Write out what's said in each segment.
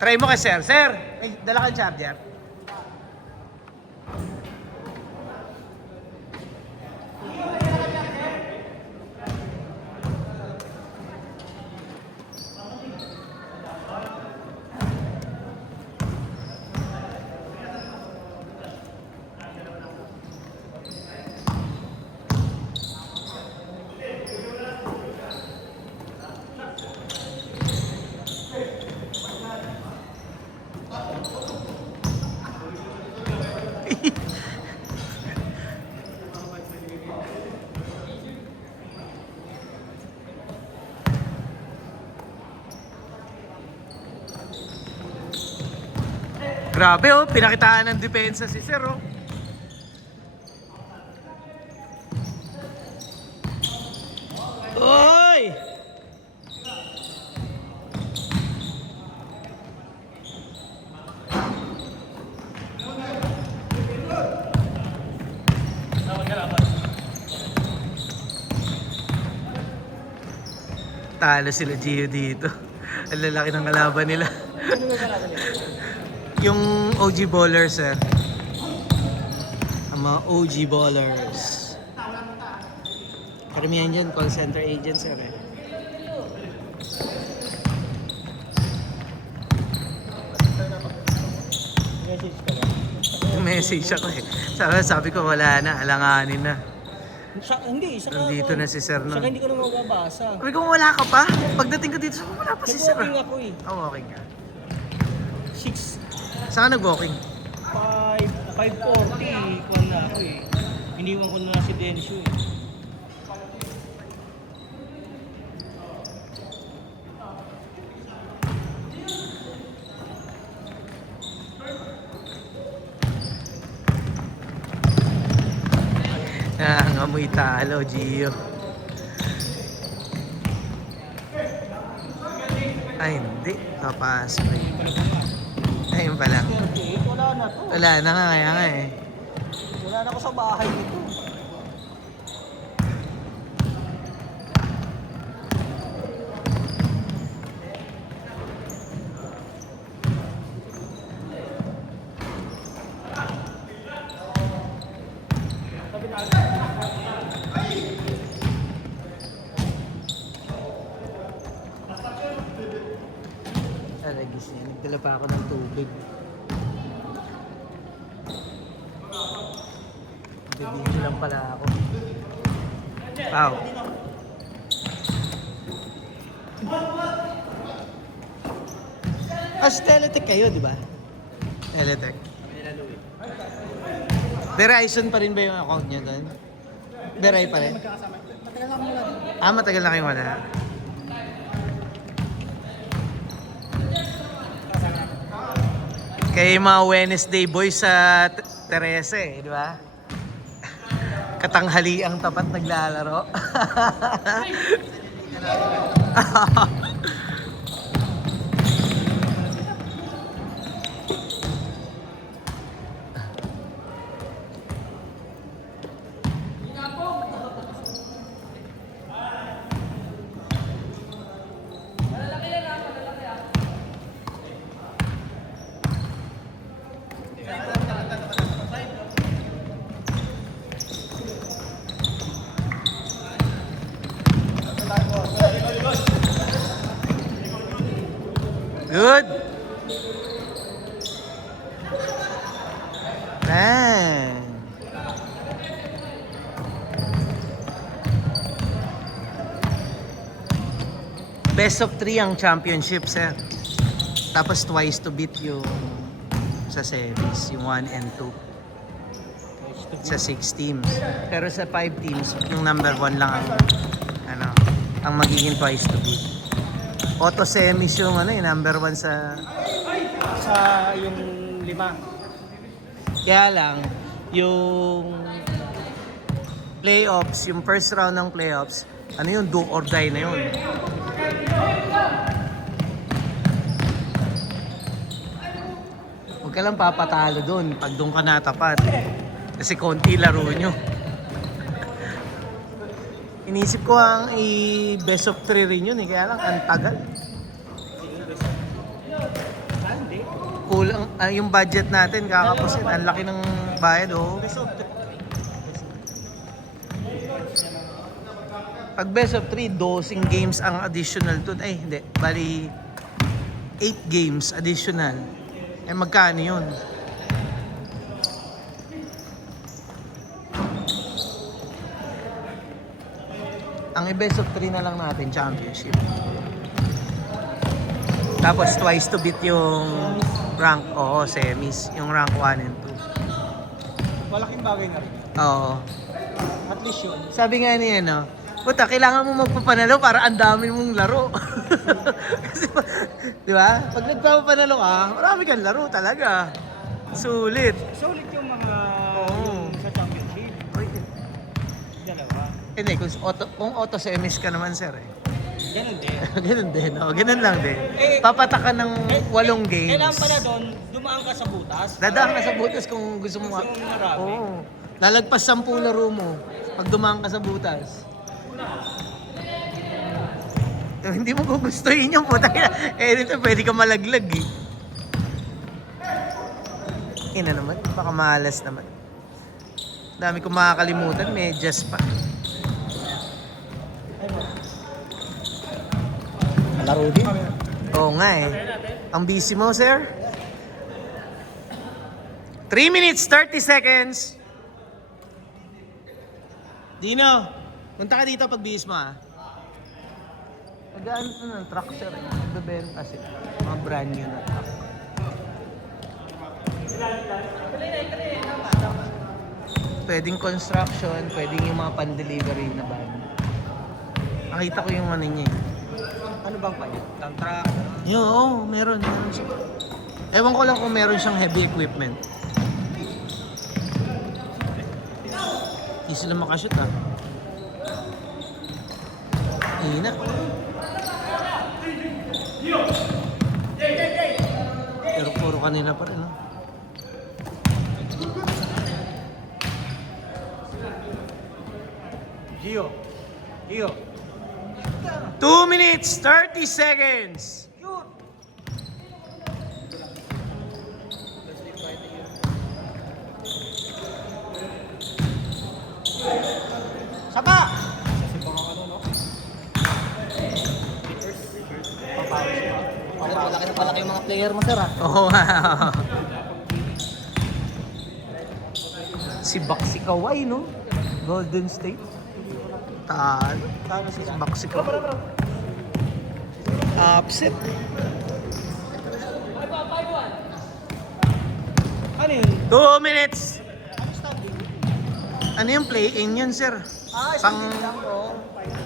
Try mo kay sir. Sir, ay, dala kang charger. Grabe oh, pinakitaan ng depensa si sir oh. Oy! Talo sila Gio dito. Ang lalaki ng kalaban nila. Yung OG ballers sir. Ang mga OG ballers. Karamihan dyan, call center agents sir eh. Message ako eh. Sabi ko wala na, alanganin na. Hindi, saka Nandito na si sir saka na. hindi ko na mababasa. Sabi ko wala ka pa? Pagdating ko dito, sabi ko wala pa si sir. Nag-walking ako eh. Oh, walking ka. 6, Saan ka nag-walking? 5:40, kuwan na ako eh. Iniwan ko na si Densyo eh. Nangangamoy talo, Gio. Ay, hindi. Kapasok eh. Ayun pa lang. 38, wala na to. Wala na nga, kaya nga eh. Wala na ako sa bahay nito. Alagis niya. Nagdala pa ako ng tubig. Bibigyan lang pala ako. Wow. Teletech kayo, di ba? Teletech. Verizon pa rin ba yung account niya doon? Verizon pa rin? Matagal na kayo wala. Kaya yung mga Wednesday boys sa Teresa eh, di ba? Katanghali ang tapat naglalaro. Good. Man. Best of 3 ang championship, sir. Tapos twice to beat yung sa series, yung 1 and 2. Sa 6 teams. Pero sa 5 teams, yung number 1 lang ang ang magiging twice to beat. Auto semis yung number 1 sa yung 5. kaya lang yung playoffs, yung first round ng playoffs, yun, do or die na yun. Huwag ka lang papatalo doon pag doon ka natapat. Kasi konti laro nyo. Inisip ko ang best of 3 rin yun eh, kaya lang ang tagal. Kulang, yung budget natin, kakapusin. Ang laki ng bayad, oh. Best of 3. Pag best of 3, 12 games ang additional dun. Ay, hindi. Bali, 8 games additional. Eh, magkano yun? Ang best of 3 na lang natin, championship. Tapos twice to beat yung rank, oo, semis. Yung rank 1 and Malaking bagay na rin. 2. Oo. At least yun. Sabi nga niya, no? Puta, kailangan mo magpapanalo para ang dami mong laro. Kasi, di ba? Pag nagpapanalo ka, marami kang laro talaga. Sulit. Solid yung mga Oo. sa championship. Oy, Dalawa. hindi, kung auto semis ka naman, sir, eh. Ganun din. Ganun din, no? Ganun lang din. Papatakan ng 8 games. Kailangan pala doon, dumaan ka sa butas. Dadaan ka sa butas kung gusto mo. Gusto mong marami. Oo. Lalagpas 10 laro mo pag dumaan ka sa butas. Hindi mo gugustuhin yung puta. Eh, dito pwede ka malaglag, eh. Ina naman, baka malas naman. Dami kong makakalimutan, medyas pa. Laro din. Oo nga eh. Ang busy mo, sir? 3 minutes, 30 seconds. Dino, punta ka dito pag bihis mo, ah. Magaan ito ng truck, sir. Bebenta sila. Mga brand new na truck. Pwedeng construction, pwedeng yung mga pan-delivery na van. Nakita ko yung ano niya eh. Ano bang pa yun? Dump truck? Oo, meron siya. Ewan ko lang kung meron siyang heavy equipment. Hindi sila makashoot, ah. Hina. Pero puro kanila pa rin, no? Gio. 2 minutes, 30 seconds. Sapa! Palaki yung mga player mo, sir, ha? Oo. Si Baxi Kawhi, no? Golden State. Talo. Si Baxi Kawhi. Upset. Ano yun? 2 minutes. Ano yung play-in yun, sir? Pang lang, bro.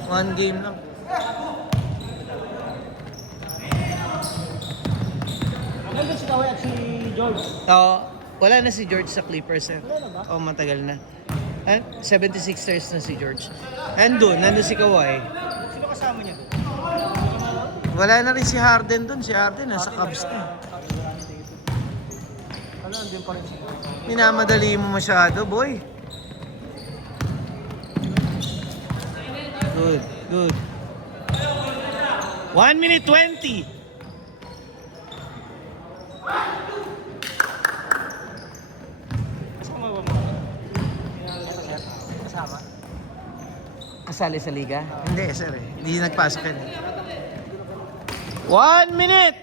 1 game lang. Nandun si Kawhi at si George. Oo. Wala na si George sa Clippers, sir. Wala na ba? Oo, matagal na. 76ers na si George. Nandun si Kawhi. Sino kasama niya doon? Wala na rin si Harden dun. Si Harden nasa Cubs na. Ano, andun pa rin si Minamadali mo masyado, boy. Good. 1 minute 20. Kasama ba mo? Kasama? Kasali sa liga? Hindi, sir. Hindi nagpasok yan. 1 minute!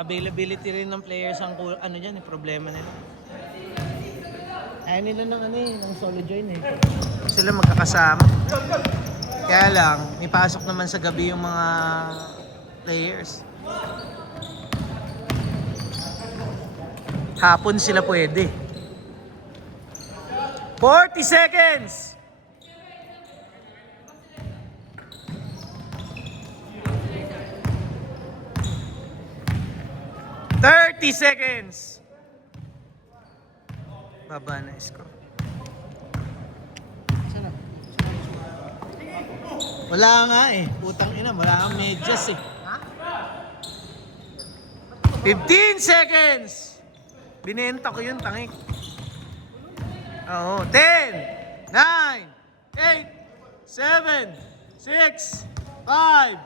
Availability rin ng players ang ano dyan, problema nila. Ayaw nila ng solo join eh. Sila magkakasama. Kaya lang, may pasok naman sa gabi yung mga players. Hapon sila pwede. 40 seconds! ...30 seconds! Baba na score. Wala nga eh. Putang ina, wala kang medyas eh. 15 seconds! Binenta ko yun, tangik. Oo, 10, 9, 8, 7, 6, 5,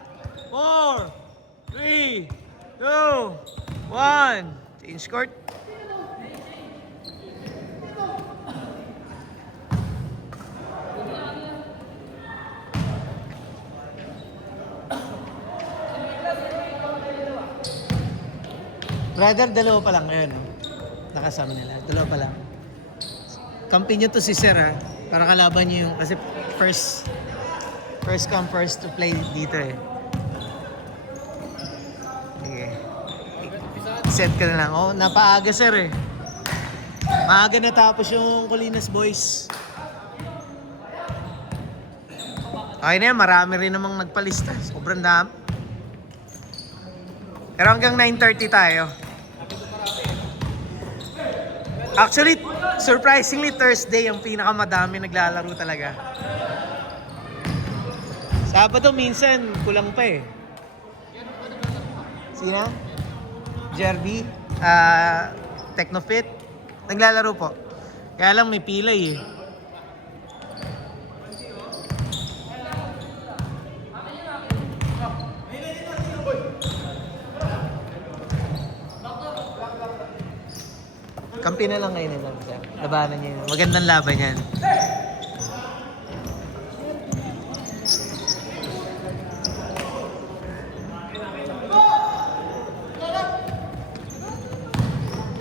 4, 3, 2, 1. 1. Change court. Brother, dalawa pa lang ngayon. Nakasama nila. Dalawa pa lang. Kampi nyo to si Sir ha. Para kalaban nyo yung... Kasi first come first to play dito eh. Sige. Set ka na lang. Oh, napaaga Sir eh. Maaga natapos yung Colinas Boys. Okay na yan. Marami rin namang nagpalista. Sobrang dami. Pero hanggang 9:30 tayo. Actually, surprisingly, Thursday ang pinakamadami naglalaro talaga. Sabado minsan, kulang pa eh. Sino? Jerby, Technofit, naglalaro po. Kaya lang may pilay eh. Kampi na lang ngayon nila, sir. Labanan niya yun. Magandang laban yan.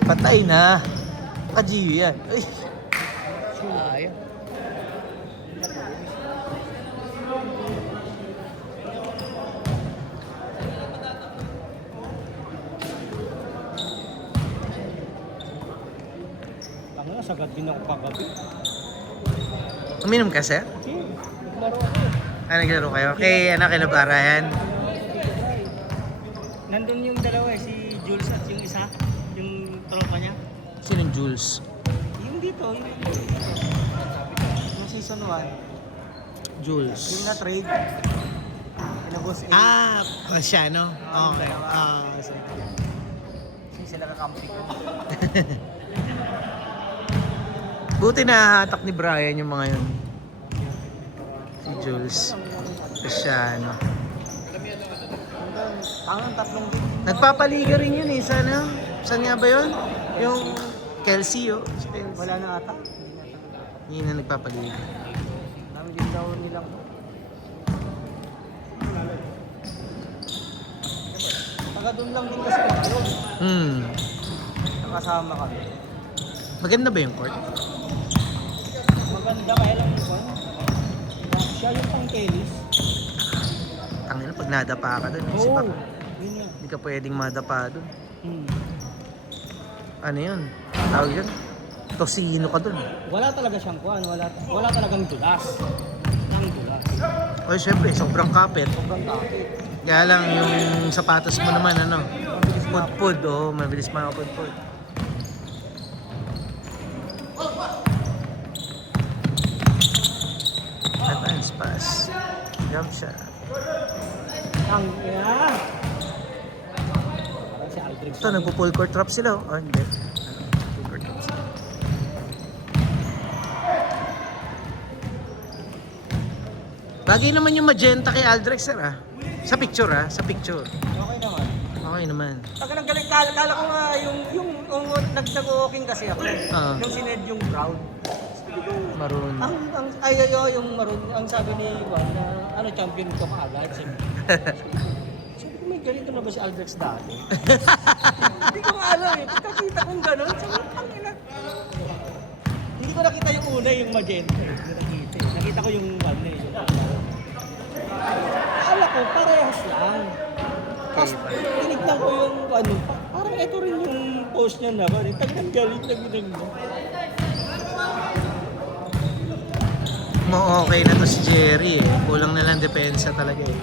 Patay na. Ka-GU yan. Uy. Sayang. Sagad din ako kagabi. Uminom ka, sir? Okay, naglaro ako. Naglaro kayo? Kay Kinabara yan? Nandun yung dalawa eh, si Jules at yung isa, yung tropa niya. Sinong Jules? Yung dito, yung season 1. Jules. Yung na-trade. Pinabos A. Siya, no? Okay. Sila kakampi ko. Buti na hatak ni Brian yung mga yun. Si Jules. Siya, no? Ang tatlong din. Nagpapaliga rin yun eh. Sana. Saan nga ba yun? Yung Kelsey, oh. Si Kelsey. Wala na ata. Yun na nagpapaliga. Dami din daw nilang. Taga doon lang din kasi kami. Nakasama kami. Maganda ba yung court? Maganda kaya lang ito. Siya yung pang tennis. Tangina, pag nadapa ka dun. Oo. Sipak. Yun yan. Hindi ka pwedeng madapa dun. Hmm. Ano yun? Tawag yun? Tosino ka dun. Wala talaga siyang kuhan. Wala talagang dulas. Ang dulas. O syempre, sobrang kapit. Sobrang takit. Kaya lang yung sapatos mo naman, ano? Pud-pud, oh. Mabilis makapud-pud. Advance pass. Jump shot. Ang yan. Parang si Aldrich. Ito, nagpo-full court trap sila. Oh, hindi. Full court trap sila. Bagay naman yung magenta kay Aldrich, sir, ah. Sa picture, ah. Sa picture. Okay naman. Okay naman. Taga ng galing. Kala ko nga yung nag-walking kasi ako. Yung sined yung crowd. Maroon. Yung maroon. Ang sabi ni Juan na ano, champion ka kaagad. Sabi ko, may ganito na ba si Aldrich dati? Hindi ko nga alam eh. Pagkakita kong gano'n, sabi ko, hindi ko nakita yung una, yung magenta. Nakita ko yung one eh. Akala ko, parehas lang. Tapos tinignan ko yung ano, parang ito rin yung post niya naman. Tagang galit na ginagawa. Mo okay na to si Jerry eh. Kulang na lang depensa talaga eh.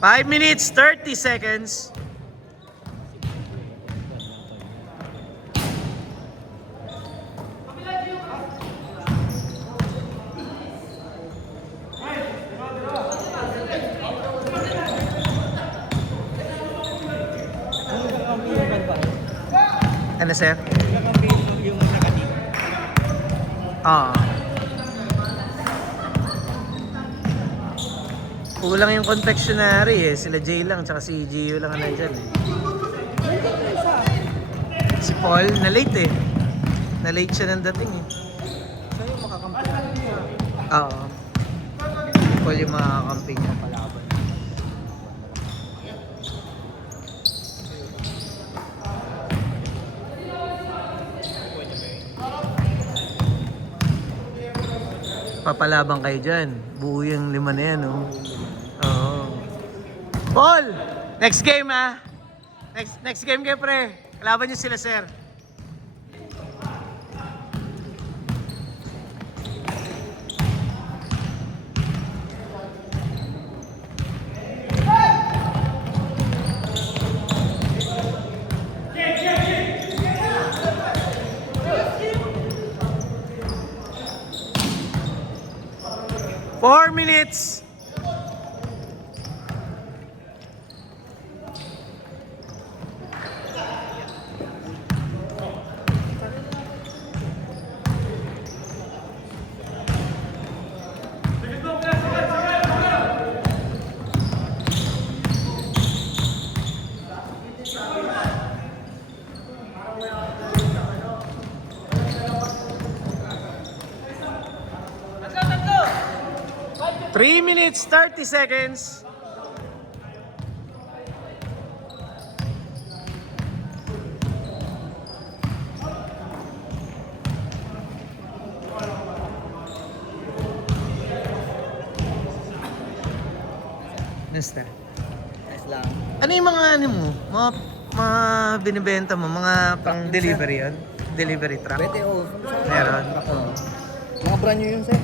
Five minutes, 30 seconds. Ano, sir? Yung negative. Kulang yung confectionery eh. Sila Jay lang, tsaka si Gio lang ang nandyan eh. Si Paul, na-late eh. Na-late siya ng dating eh. Siya yung makakampi natin. Oo. Si Paul yung makakakampi niya. Palaban. Papalabang kayo dyan. Buo yung 5 na yan, oh. Oo. Paul! Next game, ah. Next game kayo, pre. Kalaban niyo sila, sir. Four minutes. Three minutes, 30 seconds. Basta. Nice lang. Ano yung mga ano mo? Mga binibenta mo? Mga pang delivery yun? Delivery truck? Pwede, oh. Meron? Mga brand new yun, sir.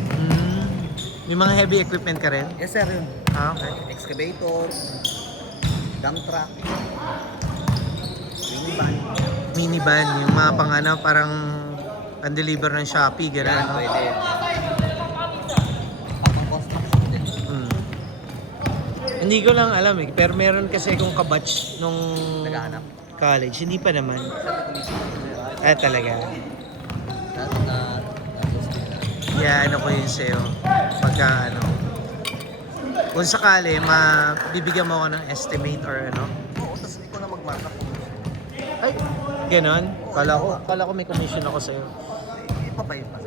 May mga heavy equipment ka rin? Yes, sir, yun. Ah, okay. Excavator, dump truck, minivan. Minivan, yung mga pang ano, parang pan-deliver ng Shopee, gano'n. Yan, No? pwede. Pang construction din. Hindi ko lang alam eh, pero meron kasi akong kabatch nung Naghahanap. college. Hindi pa naman. Talaga. Yeah, ano ko yun sa'yo. Pagka ano, kung sakali, bibigyan mo ako ng estimate or ano. Oo, tapos ikaw na mag-mark up. Ay, ganon? Kala ko may commission ako sa'yo. Ipapayot pa.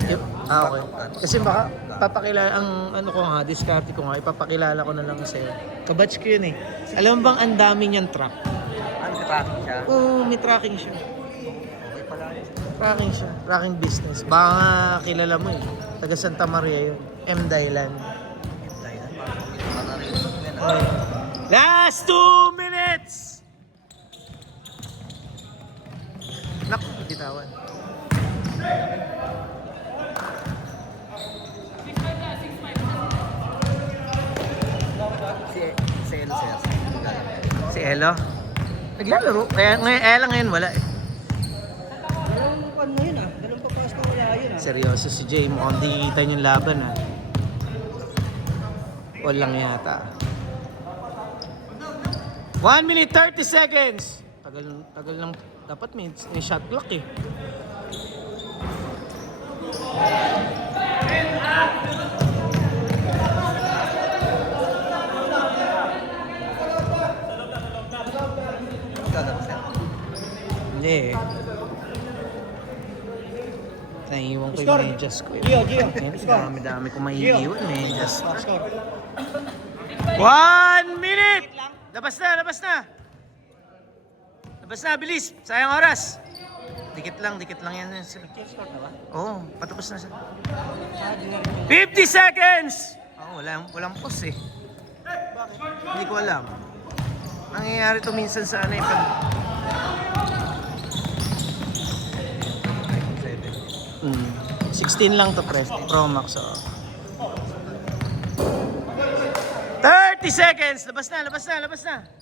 Okay. Kasi baka papakilala, ang ano ko nga, diskarte ko nga, ipapakilala ko na lang sa'yo. Kabatch ko yun eh. Alam mo bang ang dami niyang truck? Ano tracking siya? Oo, may tracking siya. Okay pala. Tracking siya. Tracking business. Baka nga kilala mo eh. Taga Santa Maria yun. M. Dylan. Last 2 minutes! Naku, bitawan. Si Elo, sir. Si Elo? Naglalaro. Ngayon wala eh. Dalawang ano yun ah. Dalawang papas na wala yun ah. Seryoso si Jay. Mukhang di kita yung laban ah. Walang yata. 1 minute 30 seconds. Tagal lang. Dapat may shot clock eh. Hindi eh. Naiiwan ko yung medyas ko eh. Gio. Dami-dami ko maiiwan medyas ko. 1 minute! Labas na! Labas na, bilis! Sayang oras! Dikit lang yan. Oo, patapos na siya. 50 seconds! Walang pause eh. Hindi ko alam. Nangyayari to minsan sa ano eh. 16 lang to Pro Max. 30 seconds! Labas na!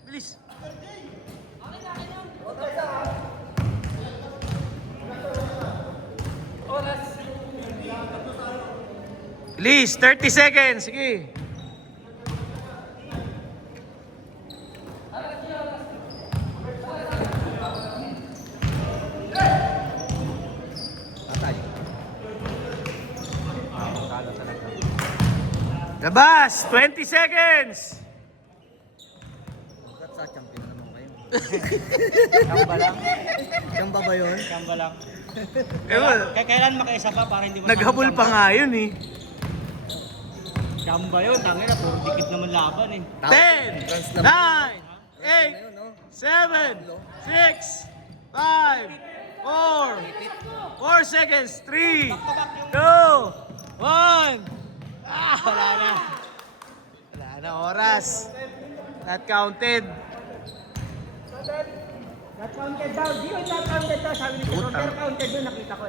Bilis! Bilis! 30 seconds! Sige! Labas! 20 seconds! Sa champion naman kayo. Kamba lang. Kamba ba yun? Kamba lang. Ewan, Kailan makaisa pa para hindi naghabol pa nga yun eh. Kamba yun, tangin na, puro dikit naman laban eh. 10, 9, 8, 7, 6, 5, 4 seconds, 3, 2, 1. Wala na. Wala na oras. Not counted. Not counted daw, di yun not counted daw, sabi ni Sir, Puta. pero counted yun, nakita ko